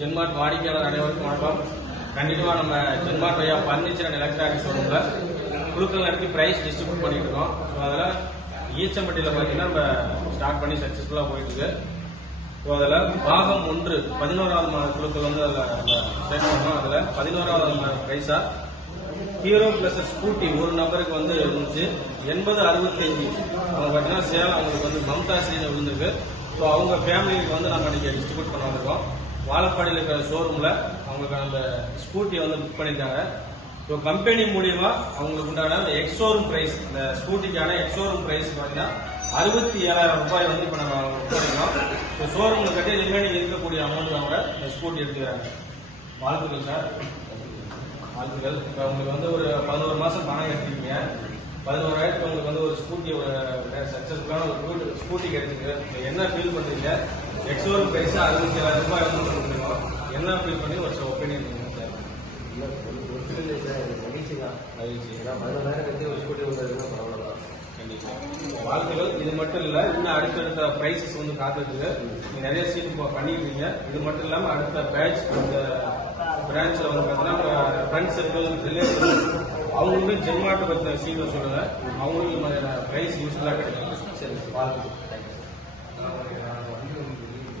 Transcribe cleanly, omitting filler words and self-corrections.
ஜென்மார்ட் வாடிக்கையாளர் அனைவருக்கும் வணக்கம். கண்டிப்பா நம்ம ஜென்மார்ட் வழியா பர்னிச்சர் அண்ட் எலக்ட்ரானிக் ஷோரூம்ல குழுக்கள் நடத்தி பிரைஸ் டிஸ்ட்ரிபியூட் பண்ணிட்டு இருக்கோம். ஸோ அதில் ஈச்சம்பட்டியில் பார்த்தீங்கன்னா நம்ம ஸ்டார்ட் பண்ணி சக்ஸஸ்ஃபுல்லாக போயிட்டு இருக்கு. ஸோ அதில் பாகம் 1 11வது மாத குழுக்கள் வந்து அதில் செட் பண்ணோம். அதில் 11வது மாத பிரைஸா ஹீரோ பிளஸ் ஸ்கூட்டி ஒரு நபருக்கு வந்து இருந்துச்சு 8065. அவங்க பார்த்தீங்கன்னா சேலம் அவங்களுக்கு வந்து மம்தாஸ்ரீன்னு விழுந்திருக்கு. ஸோ அவங்க ஃபேமிலிக்கு வந்து நம்ம இன்னைக்கு டிஸ்ட்ரிபியூட் பண்ண வந்திருக்கோம். வாழப்பாடியில் இருக்கிற ஷோரூமில் அவங்களுக்கு அந்த ஸ்கூட்டியை வந்து புக் பண்ணியிருக்காங்க. ஸோ கம்பெனி மூலியமா அவங்களுக்கு உண்டான எக்ஸ் ஷோரூம் பிரைஸ், இந்த ஸ்கூட்டிக்கான எக்ஸ் ஷோரூம் பிரைஸ் பார்த்தீங்கன்னா 67,000 ரூபாய் வந்து இப்போ நம்ம புக் பண்ணிருக்கோம். ஸோ ஷோரூமில் கட்டி ரிமைனிங் இருக்கக்கூடிய அமௌண்ட் அவங்க இந்த ஸ்கூட்டி எடுத்துக்கிறாங்க. வாழ்த்துக்கள் சார், வாழ்த்துக்கள். இப்போ உங்களுக்கு வந்து ஒரு 11 மாதம் பணம் கட்டிருக்கீங்க. 11,000 உங்களுக்கு வந்து ஒரு ஸ்கூட்டி, ஒரு சக்சஸ்ஃபுல்லான ஒரு ஸ்கூட்டி கிடைச்சிருக்கு. என்ன ஃபீல் பண்றீங்க? எக்ஸோரூம் பிரைஸ் 67,000 ரூபாய் வந்து கொடுத்துருக்கோம். என்ன ஃபீல் பண்ணி ஒரு ஒப்பீனியன் சார்? மகிழ்ச்சி தான். 11,000 கட்டி ஒரு ஸ்கூட்டி வந்ததுன்னா பரவாயில்ல. கண்டிப்பா வாழ்த்துக்கள். இது மட்டும் இல்ல, இன்னும் அடுத்தடுத்த பிரைசஸ் வந்து காத்துருக்கு. நீங்க நிறைய சீட் பண்ணிருக்கீங்க. இது மட்டும் இல்லாம அடுத்த பேட்ச், அந்த பிரான்ச்ல வந்து பாத்தீங்கன்னா ஃப்ரெண்ட்ஸ் சர்க்கிள், ரிலேட்டிவ் அவங்களுக்கும் ஜென்மார்ட் பத்தின சீக்கிரம் சொல்லுங்க. அவங்களுக்கு பிரைஸ் யூஸ்ஃபுல்லா கிடைக்கும். சரி, வாழ்த்துக்கள்.